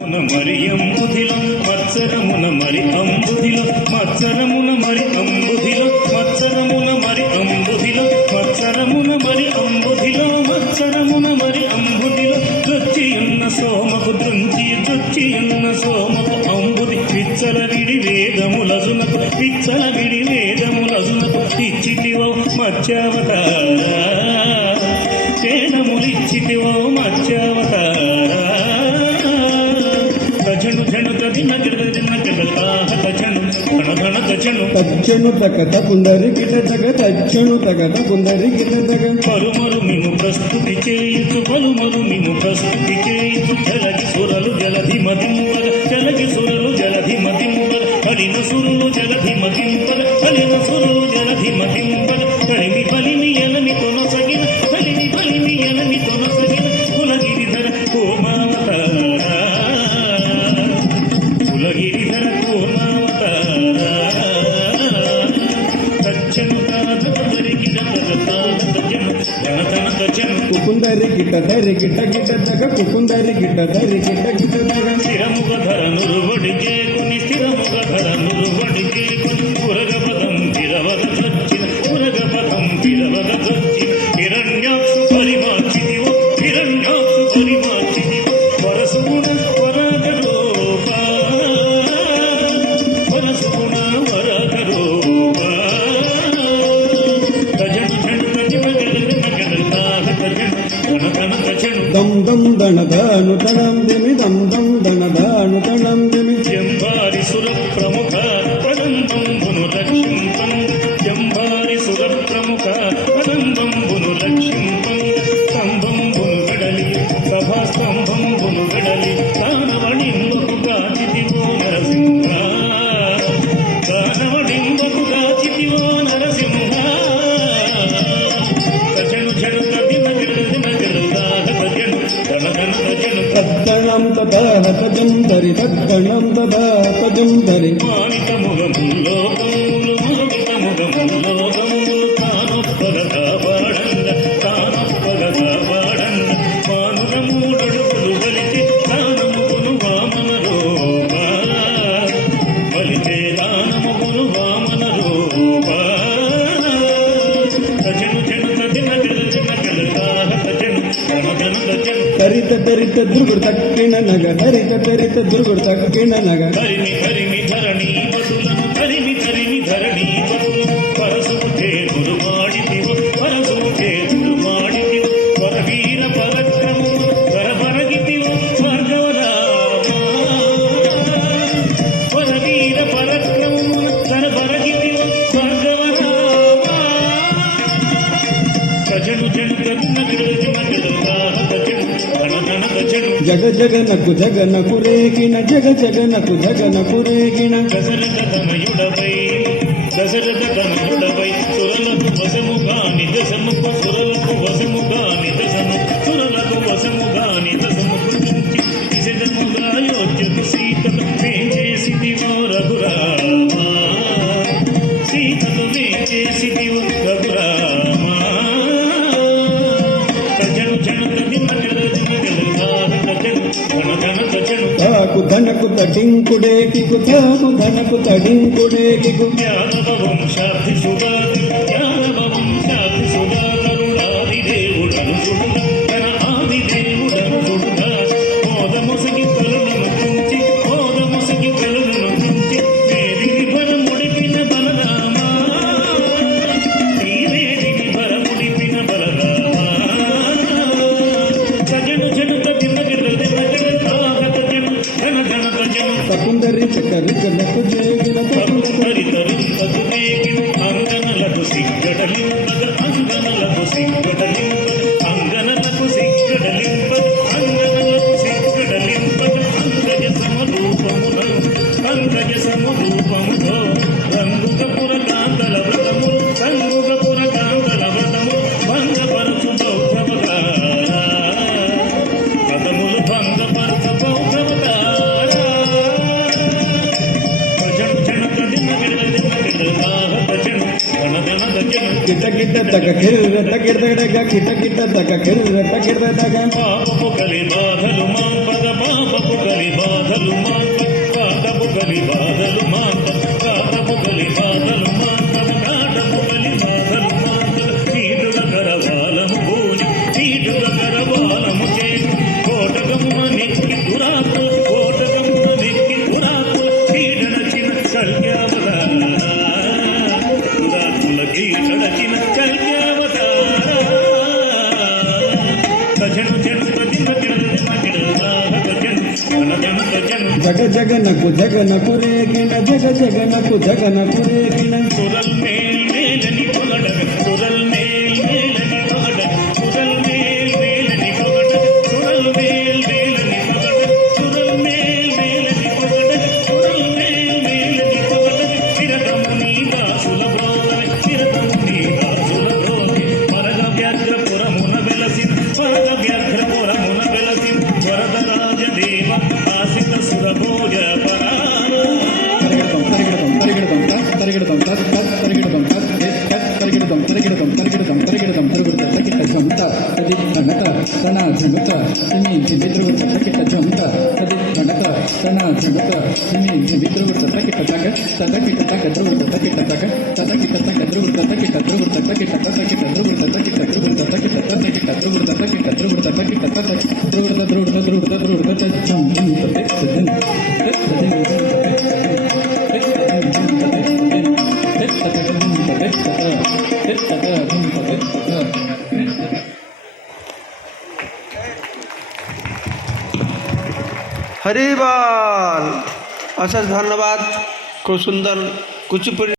మరి అంబుధిలో మత్సరమున మరి అంబుధిలో మత్సరమున మరి అంబుధిలో మత్సరమున మరి అంబుధిలో మత్సరమున మరి అంబుధిలో మత్సరమున మరి అంబుధిలో దొచ్చియున్న సోమకు దొచ్చియున్న సోమకు అంబుధి విచ్చల విడి వేదములజునకు విచ్చల విడి వేదములజునకు ఇచ్చితివో మత్స్యావతారా చేణములిచ్చితివో మత్స్యావతారా తచ్చను తగత పుందరి గిట తగ తచ్చను తగత పుందరి గిట తగ పలుమరు మేము ప్రస్తుతి చేయించు పలుమరు మేము ప్రస్తుతి చేయించు జలగి సురలు జలధి మదింపగ జలగి సురలు జలధి మదింపగ కలిన సురులు జలధి మదింపగ కలిన సురులు జలధి మదింపగ కలిమి బలిమి ఎలమి కొనసగిన కలిమి బలిమి ఎలమి కొనసగిన కులగిరిధర కోమావతారా కులగిరిధర కోమావతారా కుకుందరి గిట్ట ధరి గిట్ట గిట్ట తగ కుకుందరి గిట్ట ధరి గిట్ట గిట్ట తగ స్థిరముగ ధరనురువడి చేకుని స్థిరముగ ధరనురువడి చేకుని పురగపదం తిరవగ చచ్చిన పురగపదం తిరవగ చచ్చిన హిరణ్యాక్షు పరిమార్చిదివో హిరణ్యాక్షు పరిమార్చిదివో వరసుగుణ వరగరూపా వరసుగుణ వరగరూపా దం దం దణ ధాను తణం దిమి దం దం దణ ధాను తణం దిమి జంబారి సుర ప్రముఖ పదంబంబును లక్ష్మింపం జంబారి సుర ప్రముఖ పదంబంబును లక్ష్మింపం స్తంభంబును వెడలి సభా స్తంభంబును వెడలి దానవడింబకు గాచితివో నరసింహ దానవడింబకు గాచితివో నరసింహ తజను జడు కదిన తద్దణం తదా తజం ధరి తద్దణం తదా తజం ధరి మానితముగములోకములు మానితముగములోకములు తానొప్పగగా వాడంగ తానొప్పగగా వాడంగ మానుల మూడడుగులు బలితే దానముగును వామన రూపా బలితే దానముగును వామన రూపా తజను జను తదిన తజను తరిత తరిత దుర్గుడు తక్కిన నగ తరిత తరిత దుర్గుడు తక్కిన నగ తరిమి తరిమి ధరణి పతులను తరిమి తరిమి ధరణి పతులను పరసుకు చేతులు మాడితివో పరసుకు చేతులు మాడితివో పరవీర పరక్రము పరపరగితివో భార్గవరామ పరవీర పరక్రము పరపరగితివో భార్గవరామ భజను జను జగ జగనకు జగనకు రేగిన జగ జగనకు జగనకు రేగిన దశరథ తనయుడవై సురలకు వశముగాని దశముకు సురలకు వశముగాని దశము సురలకు వశముగాని దశము గురించి విశదముగా యోధ్యకు సీతకు చేసిదివో రఘురామ సీతకు చేసిదివో రఘురామ తాకు ధనకు తడింకుడేకి తాకు ధనకు తడింకుడేకి యాదవ వంశాభి సుధాది యాదవ వంశాభి సుధారుడాది దేవుడను సుడుద తన ఆది దేవుడను సుడుద మోదముసగి కలులను తుంచి మోదముసగి కలులను తుంచి వేదిని భరముడిపిన బలరామ ఈ వేదిని భరముడిపిన బలరామ సజను జను తకుందరి చక్కరి జనకు జేగిన తరి తరింతకు వేగిన అంగనలకు సిగ్గడలింపగ అంగనలకు సిగ్గడలింపగ అంగనలకు సిగ్గడలింపగ అంగనలకు సిగ్గడలింపగ అంగజ సమరూపమున అంగజ సమరూపముతో రంగుగపుర కాంతల వ్రతము రంగుగపుర కాంతల వ్రతము భంగపరచు బౌద్ధవతార పదములు భంగపరచు బౌద్ధవతార గిట్ట గిట్ట తగ కిర్ర తగిర్రడగ గిట్ట గిట్ట తగ కిర్ర తగిర్రడగ పాపపు కలి బాధలు మాంపగ పాపపు కలి బాధ జంత జను జగ జగనకు జగనకు రేగిన జగ జగనకు జగనకు రేగిన குரல் மேல் மேலனி பகடக குரல் மேல் மேலனி பகடக குரல் மேல் மேலனி பகடக குரல் மேல் மேலனி பகடக குரல் மேல் மேலனி பகடக குரல் மேல் மேலனி பகடக சிரதము నీదా సులభోదయ చిరతము నీదా సులభోదయ పరగ వ్యాఘ్రపురమున వెలసిన పరగ వ్యాఘ్రపురమున వెలసిన వరదరాజ దేవ ఆసిత సురభోజ పరా हरिबाल। असेच धन्यवाद। खूप सुंदर कुचिपुडी